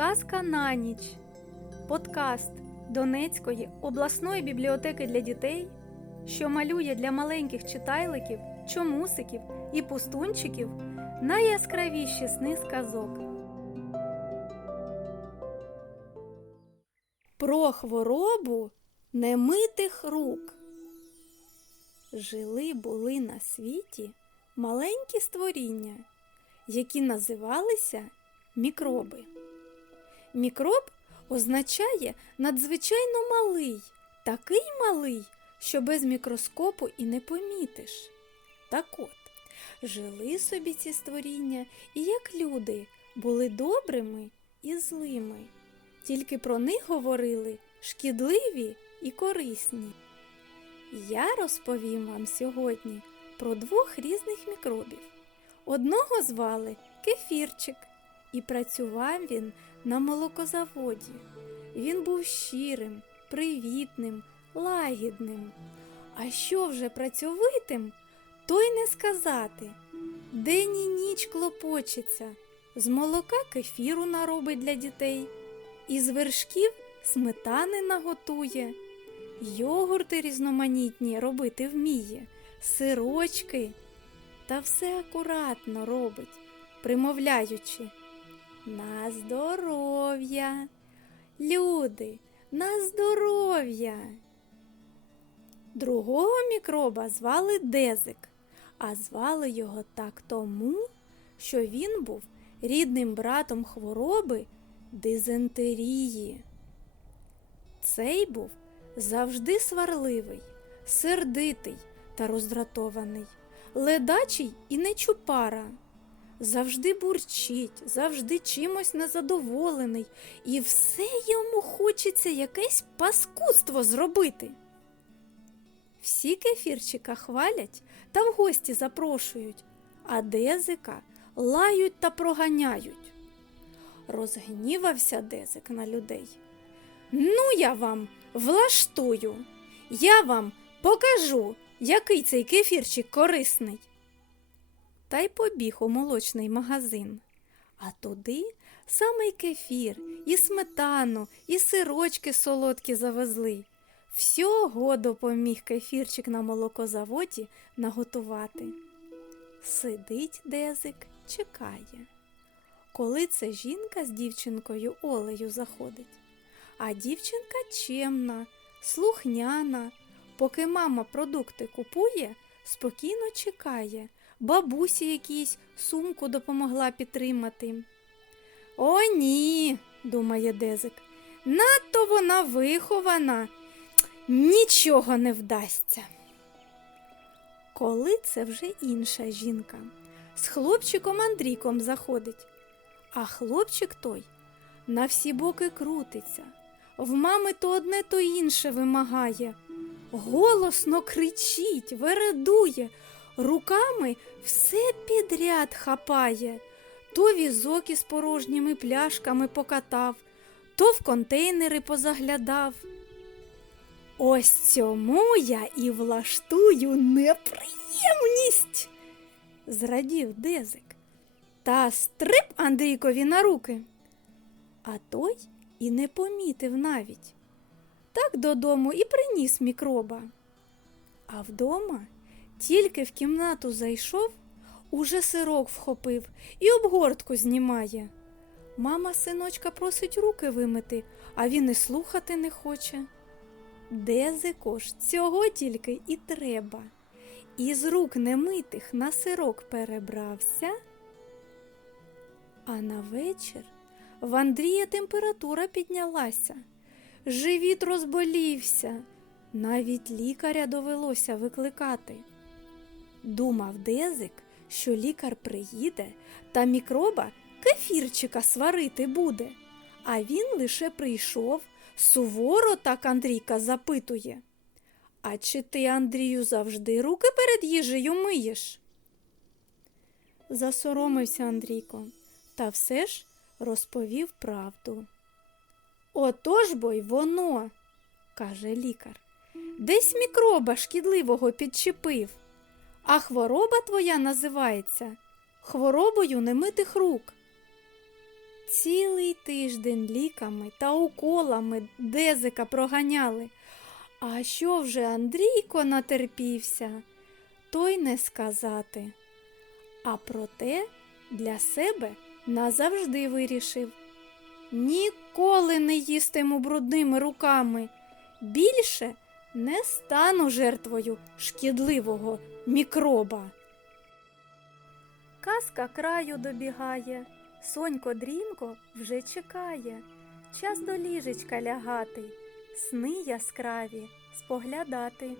Казка на ніч. Подкаст Донецької обласної бібліотеки для дітей, що малює для маленьких читайликів, чомусиків і пустунчиків найяскравіші сни з казок. Про хворобу немитих рук. Жили були на світі маленькі створіння, які називалися мікроби. Мікроб означає надзвичайно малий, такий малий, що без мікроскопу і не помітиш. Так от, жили собі ці створіння і як люди були добрими і злими. Тільки про них говорили шкідливі і корисні. Я розповім вам сьогодні про двох різних мікробів. Одного звали Кефірчик, і працював він на молокозаводі. Він був щирим, привітним, лагідним. А що вже працьовитим, то й не сказати. День і ніч клопочеться, з молока кефіру наробить для дітей, із вершків сметани наготує, йогурти різноманітні робити вміє, сирочки, та все акуратно робить, примовляючи. На здоров'я, люди, на здоров'я. Другого мікроба звали Дезик, а звали його так тому, що він був рідним братом хвороби дизентерії. Цей був завжди сварливий, сердитий та роздратований, ледачий і нечупара. Завжди бурчить, завжди чимось незадоволений, і все йому хочеться якесь паскудство зробити. Всі кефірчика хвалять та в гості запрошують, а дезика лають та проганяють. Розгнівався дезик на людей. Ну, я вам влаштую, я вам покажу, який цей кефірчик корисний. Та й побіг у молочний магазин. А туди саме й кефір, і сметану, і сирочки солодкі завезли. Всього допоміг кефірчик на молокозаводі наготувати. Сидить дезик, чекає. Коли це жінка з дівчинкою Олею заходить. А дівчинка чемна, слухняна. Поки мама продукти купує, спокійно чекає. Бабусі якійсь сумку допомогла підтримати. О, ні, думає Дезик. Надто вона вихована, нічого не вдасться. Коли це вже інша жінка, з хлопчиком Андрійком заходить, а хлопчик той на всі боки крутиться, в мами то одне, то інше вимагає, голосно кричить, вередує, руками все підряд хапає, то візок із порожніми пляшками покатав, то в контейнери позаглядав. Ось цьому я і влаштую неприємність, зрадів Дезик. Та стрип Андрійкові на руки. А той і не помітив навіть. Так додому і приніс мікроба. А вдома тільки в кімнату зайшов, уже сирок вхопив і обгортку знімає. Мама синочка просить руки вимити, а він і слухати не хоче. Дезико ж цього тільки і треба. Із рук немитих на сирок перебрався. А на вечір в Андрія температура піднялася, живіт розболівся, навіть лікаря довелося викликати. Думав Дезик, що лікар приїде та мікроба кефірчика сварити буде. А він лише прийшов, суворо так Андрійка запитує. А чи ти, Андрію, завжди руки перед їжею миєш? Засоромився Андрійко, та все ж розповів правду. Отож бо й воно, каже лікар, десь мікроба шкідливого підчепив. А хвороба твоя називається хворобою немитих рук. Цілий тиждень ліками та уколами дезика проганяли. А що вже Андрійко натерпівся, то й не сказати. А проте для себе назавжди вирішив. Ніколи не їстиму брудними руками. Більше не стану жертвою шкідливого мікроба. Казка краю добігає, сонько дрімко вже чекає. Час до ліжечка лягати, сни яскраві споглядати.